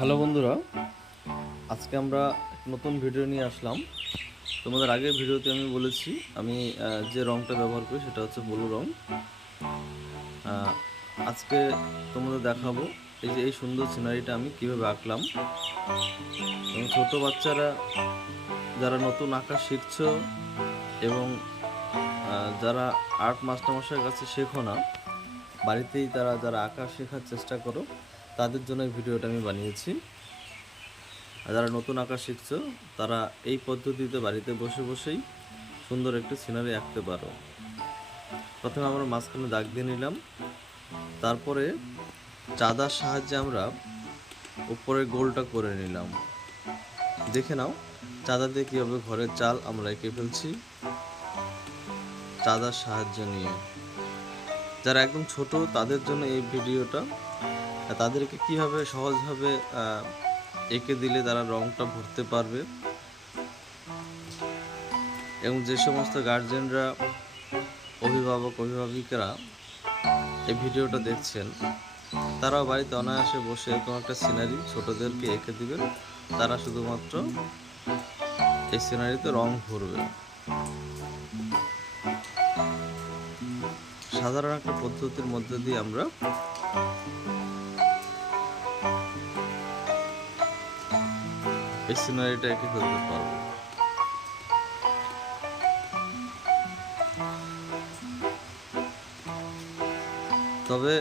Hello বন্ধুরা, আজকে আমরা নতুন ভিডিও নিয়ে আসলাম। তোমাদের আগের ভিডিওতে আমি বলেছি, আমি যে রংটা ব্যবহার করি সেটা হচ্ছে ব্লু রং। আজকে তোমাদের দেখাবো এই যে এই সুন্দর সিনারিটা আমি কীভাবে আঁকলাম। এবং ছোট বাচ্চারা যারা নতুন আঁকা শিখছো এবং যারা আর্ট মাস্টারমশাইয়ের কাছে শেখো না, বাড়িতেই তারা, যারা আঁকা শেখার চেষ্টা করো তাদের জন্য এই ভিডিওটা আমি বানিয়েছি। আর যারা নতুন আঁকা শিখছো, তারা এই পদ্ধতিতে বাড়িতে বসে বসেই সুন্দর একটি সিনারি আঁকতে পারো। প্রথমে আমরা মাঝখানে দাগ দিয়ে নিলাম। তারপরে চাঁদার সাহায্যে আমরা উপরের গোলটা করে নিলাম। দেখে নাও, চাঁদা দিয়ে কীভাবে ঘরের চাল আমরা এঁকে ফেলছি। চাঁদার সাহায্য নিয়ে। যারা একদম ছোট, তাদের জন্য এই ভিডিওটা তাদেরকে কীভাবে সহজভাবে এঁকে দিলে তারা রংটা ভরতে পারবে? এবং যে সমস্ত গার্জেনরা অভিভাবক, অভিভাবিকরা এই ভিডিওটা দেখছেন, তারাও বাড়িতে অনায়াসে বসে এরকম একটা সিনারি ছোটদেরকে এঁকে দিবেন। তারা শুধুমাত্র এই সিনারিতে রং ভরবে। সাধারণ একটা পদ্ধতির মধ্যে দিয়ে আমরা এই সিনারিটা এঁকে ফেলতে পারব। তবে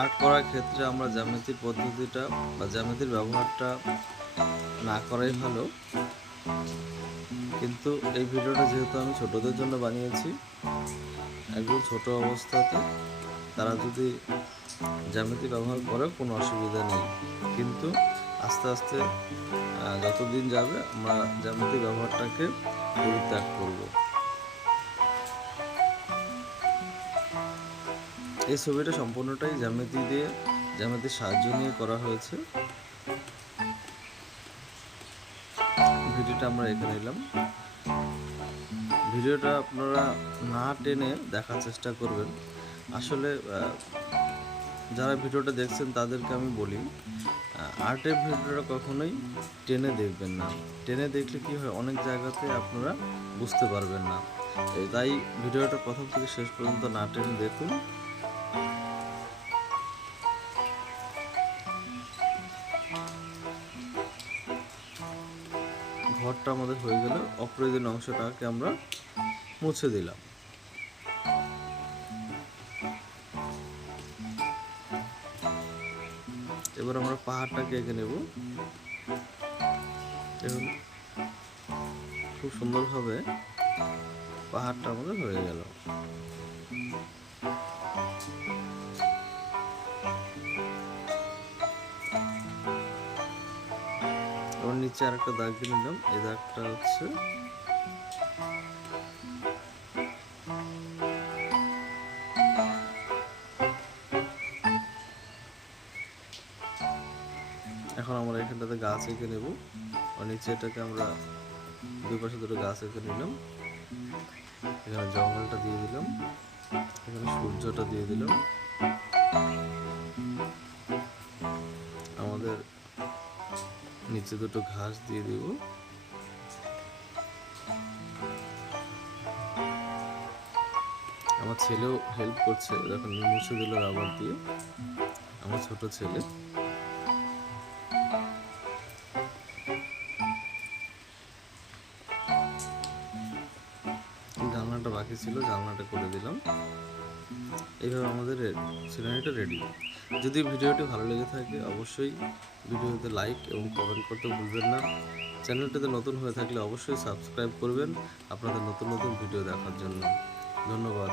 আর্ট করার ক্ষেত্রে আমরা জ্যামিতির পদ্ধতিটা বা জ্যামিতির ব্যবহারটা না করাই ভালো। কিন্তু এই ভিডিওটা যেহেতু আমি ছোটদের জন্য বানিয়েছি, একদম ছোট অবস্থাতে তারা যদি জ্যামিতি ব্যবহার করে কোনো অসুবিধা নেই। কিন্তু আস্তে আস্তে যতদিন যাবে আমরা জ্যামিতি ব্যবহারটাকে পরিত্যাগ করব। এই ছবিটা সম্পূর্ণটাই জ্যামিতি দিয়ে, জ্যামিতির সাহায্য নিয়ে করা হয়েছে। ভিডিওটা আমরা এখানে নিলাম। ভিডিওটা আপনারা না টেনে দেখার চেষ্টা করবেন। আসলে যারা ভিডিওটা দেখছেন তাদেরকে আমি বলি আর্টের ভিডিওটা কখনোই টেনে দেখবেন না। টেনে দেখলে কি হয়, অনেক জায়গাতে আপনারা বুঝতে পারবেন না। তাই ভিডিওটা প্রথম থেকে শেষ পর্যন্ত না টেনে দেখুন। ঘরটা আমাদের হয়ে গেল অপ্রয়োজনীয় অংশটাকে আমরা মুছে দিলাম। এবার আমরা পাহাড়টাকে এঁকে নেব। দেখুন, খুব সুন্দরভাবে পাহাড়টা আমাদের হয়ে গেল। নিচে আরেকটা দাগ দিয়ে নিলাম। এই দাগটা হচ্ছে এখন আমরা এখানটাতে গাছ এঁকে নেব আর নিচে এটাকে আমরা দুই পাশে দুটো গাছ এঁকে নিলাম। এখানে জঙ্গলটা দিয়ে দিলাম। এখানে সূর্যটা দিয়ে দিলাম। আমাদের নিচে দুটো ঘাস দিয়ে দেব। আমার ছেলেও হেল্প করছে। দেখুন মুছে দিল রাবার দিয়ে। আমার ছোট ছেলে। বাকি ছিল, জানলাটা করে দিলাম। এইভাবে আমাদের সিনারিটা রেডি যদি ভিডিওটি ভালো লেগে থাকে, অবশ্যই ভিডিওতে লাইক এবং কমেন্ট করতে ভুলবেন না। চ্যানেলটিতে নতুন হয়ে থাকলে অবশ্যই সাবস্ক্রাইব করবেন আপনাদের নতুন নতুন ভিডিও দেখার জন্য। ধন্যবাদ।